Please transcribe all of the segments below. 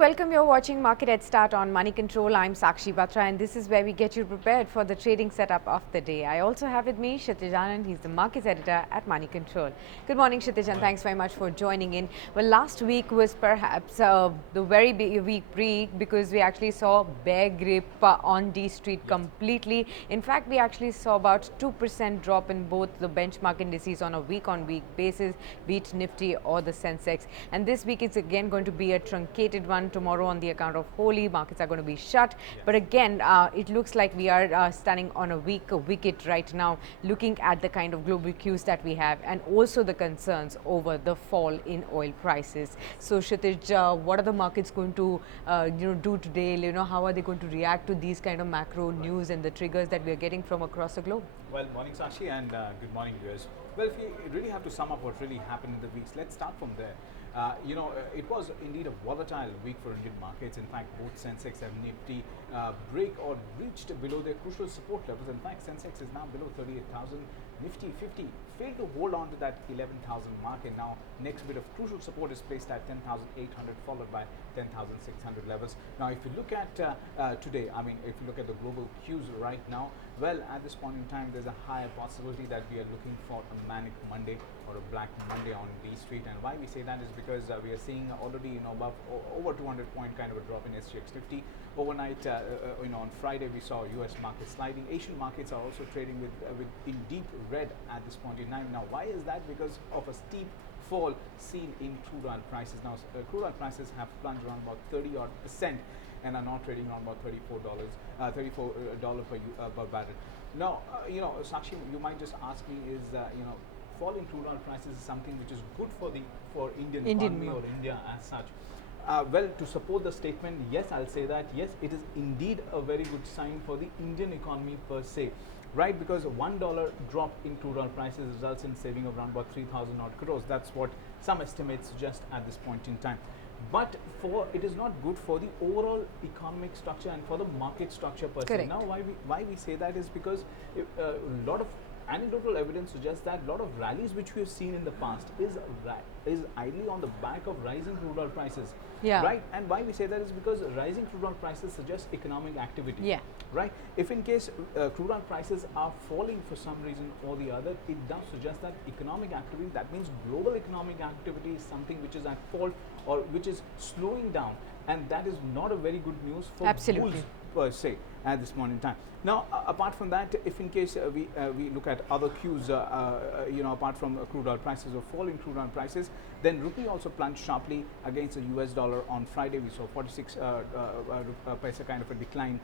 welcome. You're watching Market Headstart on Moneycontrol. I'm Sakshi Batra, and this is where we get you prepared for the trading setup of the day. I also have with me Kshitij Anand. He's the markets editor at Moneycontrol. Good morning, Kshitij, and thanks very much for joining in. Well, last week was perhaps the very big week break because we actually saw bear grip on D Street completely. In fact, we actually saw about 2% drop in both the benchmark indices on a week-on-week basis, be it Nifty or the Sensex. And this week it's again going to be a truncated one. Tomorrow, on the account of Holi, markets are going to be shut. But again, it looks like we are standing on a weak wicket right now, looking at the kind of global cues that we have, and also the concerns over the fall in oil prices. So, Kshitij, what are the markets going to do today? How are they going to react to these kind of macro news and the triggers that we are getting from across the globe? Well, morning Sashi, and good morning viewers. Well, if you really have to sum up what really happened in the weeks, let's start from there. It was indeed a volatile week for Indian markets. In fact, both Sensex and Nifty break or reached below their crucial support levels. In fact, Sensex is now below 38,000. Nifty 50 failed to hold on to that 11,000 mark, and now next bit of crucial support is placed at 10,800, followed by 10,600 levels. Now, if you look at today, if you look at the global cues right now, well, at this point in time, there's a higher possibility that we are looking for a manic Monday or a black Monday on D Street. And why we say that is because we are seeing already, above over 200 point kind of a drop in SGX 50. Overnight, on Friday, we saw US markets sliding. Asian markets are also trading with in deep red at this point in time. Now, why is that? Because of a steep fall seen in crude oil prices. Now, crude oil prices have plunged around about 30% and are now trading around about $34 per barrel. Now, Sakshi, you might just ask me, is falling crude oil prices is something which is good for Indian economy or India as such? Well, to support the statement, yes, I'll say that. Yes, it is indeed a very good sign for the Indian economy per se. Right, because a $1 drop in crude oil prices results in saving of around about 3,000 odd crores. That's what some estimates suggest at this point in time. But it is not good for the overall economic structure and for the market structure per se. Now, why we say that is because a lot of anecdotal evidence suggests that a lot of rallies which we have seen in the past is ideally on the back of rising crude oil prices. Yeah. Right. And why we say that is because rising crude oil prices suggest economic activity. Yeah. Right. If in case crude oil prices are falling for some reason or the other, it does suggest that economic activity, that means global economic activity, is something which is at fault or which is slowing down, and that is not a very good news for bulls per se at this point in time. Now, apart from that, if in case we look at other cues, apart from crude oil prices or falling crude oil prices, then rupee also plunged sharply against the US dollar. On Friday, we saw 46 paisa kind of a decline,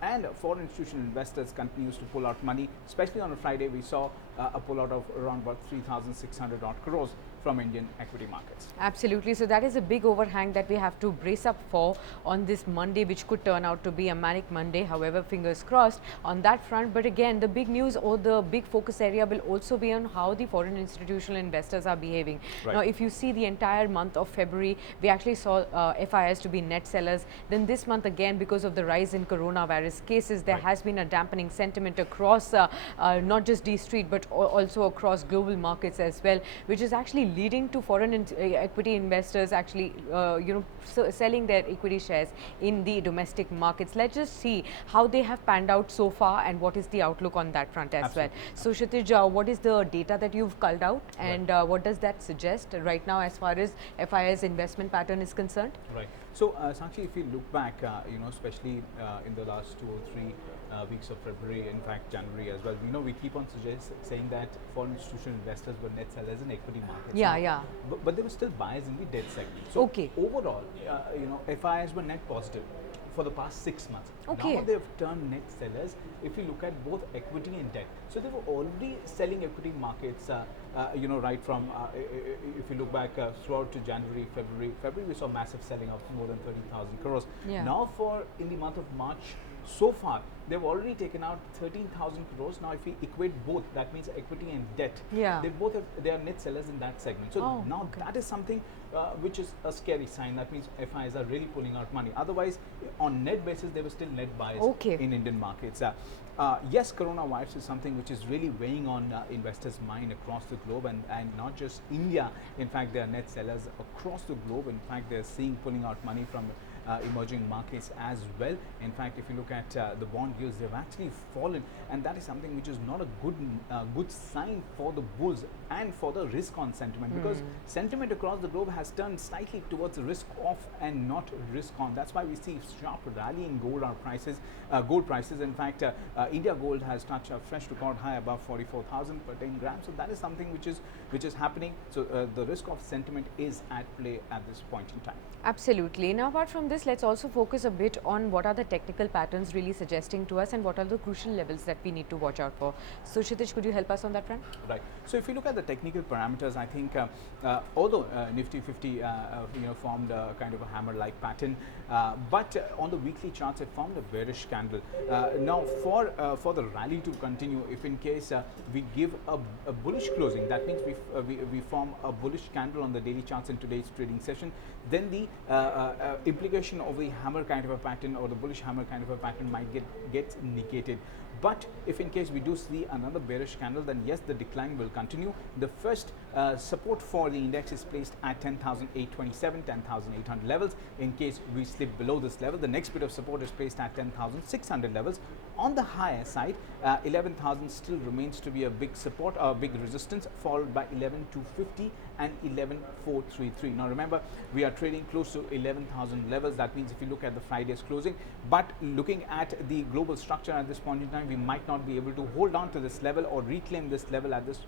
and foreign institutional investors continues to pull out money. Especially on a Friday, we saw a pullout of around about 3,600 odd crores from Indian equity markets. Absolutely. So that is a big overhang that we have to brace up for on this Monday, which could turn out to be a manic Monday. However, fingers crossed on that front. But again, the big news or the big focus area will also be on how the foreign institutional investors are behaving. Right. Now, if you see the entire month of February, we actually saw FIIs to be net sellers. Then this month again, because of the rise in coronavirus cases, there has been a dampening sentiment across not just D Street, but also across global markets as well, which is actually leading to foreign equity investors actually selling their equity shares in the domestic markets. Let's just see how they have panned out so far and what is the outlook on that front as well. So, Kshitij, what is the data that you've culled out, and what does that suggest right now as far as FII's investment pattern is concerned? Right. So, Sakshi, if you look back, especially in the last 2 or 3 weeks of February, in fact January as well, we keep on saying that foreign institutional investors were net sellers in equity markets. Yeah. But there were still buyers in the debt segment. So overall, FIIs were net positive for the past 6 months. Now they've turned net sellers if you look at both equity and debt. So they were already selling equity markets, right from, if you look back throughout to January, February we saw massive selling of more than 30,000 crores. Yeah. Now in the month of March, so far, they've already taken out 13,000 crores. Now, if we equate both, that means equity and debt. Yeah. They are net sellers in that segment. So that is something which is a scary sign. That means FIs are really pulling out money. Otherwise, on net basis, they were still net buyers in Indian markets. Yes, coronavirus is something which is really weighing on investors' mind across the globe, and not just India. In fact, they are net sellers across the globe. In fact, they are pulling out money from emerging markets as well. In fact, if you look at the bond yields, they've actually fallen, and that is something which is not a good sign for the bulls and for the risk on sentiment, because sentiment across the globe has turned slightly towards risk off and not risk on. That's why we see sharp rally in gold prices. In fact, India gold has touched a fresh record high above 44,000 per 10 grams. So that is something which is happening. So the risk of sentiment is at play at this point in time. Absolutely. Now, apart from this, let's also focus a bit on what are the technical patterns really suggesting to us, and what are the crucial levels that we need to watch out for. So, Kshitij, could you help us on that front? Right. So if you look at the technical parameters, I think although Nifty 50 formed a kind of a hammer-like pattern, but on the weekly charts it formed a bearish candle. Now for the rally to continue, if in case we give a bullish closing, that means we form a bullish candle on the daily charts in today's trading session, then the implication of the hammer kind of a pattern or the bullish hammer kind of a pattern might get negated. But if in case we do see another bearish candle, then yes, the decline will continue. The first support for the index is placed at 10,827, 10,800 levels. In case we slip below this level, the next bit of support is placed at 10,600 levels. On the higher side, 11,000 still remains to be a big support, a big resistance, followed by 11,250 and 11,433. Now remember, we are trading close to 11,000 levels. That means if you look at the Friday's closing, but looking at the global structure at this point in time, we might not be able to hold on to this level or reclaim this level at this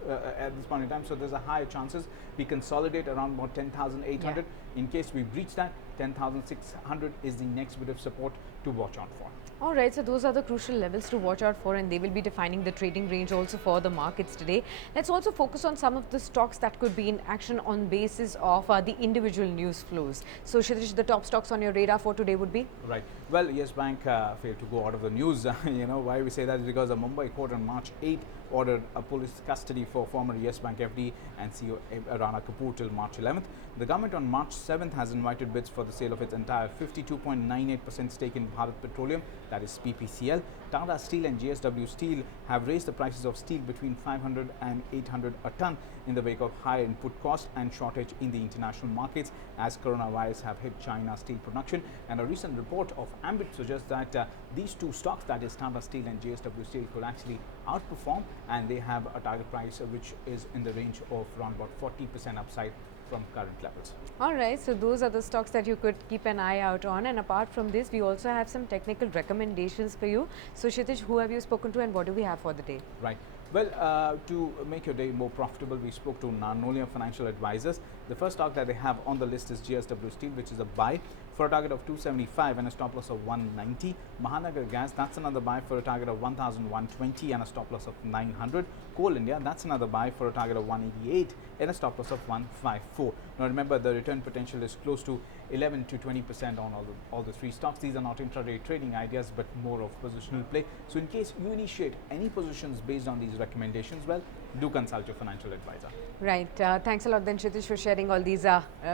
point in time. So there's a higher chances we consolidate around about 10,800. In case we breach that, 10,600 is the next bit of support to watch out for. All right, so those are the crucial levels to watch out for, and they will be defining the trading range also for the markets today. Let's also focus on some of the stocks that could be in action on basis of the individual news flows. So, Kshitij, the top stocks on your radar for today would be? Right. Well, Yes Bank failed to go out of the news. Why we say that is because the Mumbai court on March 8 ordered a police custody for former Yes Bank FD and CEO Rana Kapoor till March 11th. The government on March 7th has invited bids for the sale of its entire 52.98% stake in Bharat Petroleum, that is PPCL. Tata Steel and JSW Steel have raised the prices of steel between 500 and 800 a ton in the wake of higher input cost and shortage in the international markets as coronavirus have hit China steel production. And a recent report of Ambit suggests that these two stocks, that is Tata Steel and JSW Steel, could actually outperform, and they have a target price which is in the range of around about 40% upside from current levels. All right, so those are the stocks that you could keep an eye out on, and apart from this, we also have some technical recommendations for you. So, Kshitij, who have you spoken to and what do we have for the day? Right. Well, to make your day more profitable, we spoke to Narnolia Financial Advisors. The first stock that they have on the list is JSW Steel, which is a buy for a target of 275 and a stop loss of 190. Mahanagar Gas, that's another buy for a target of 1,120 and a stop loss of 900. Coal India, that's another buy for a target of 188 and a stop loss of 154. Now remember, the return potential is close to 11 to 20% on all the three stocks. These are not intraday trading ideas, but more of positional play. So in case you initiate any positions based on these recommendations, well, do consult your financial advisor. Right. Thanks a lot then, Kshitij, for sharing all these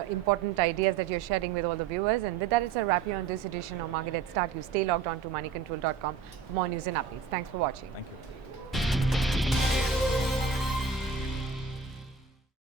important ideas that you're sharing with all the viewers. And with that, it's a wrap here on this edition of Market Headstart. You stay logged on to moneycontrol.com for more news and updates. Thanks for watching. Thank you.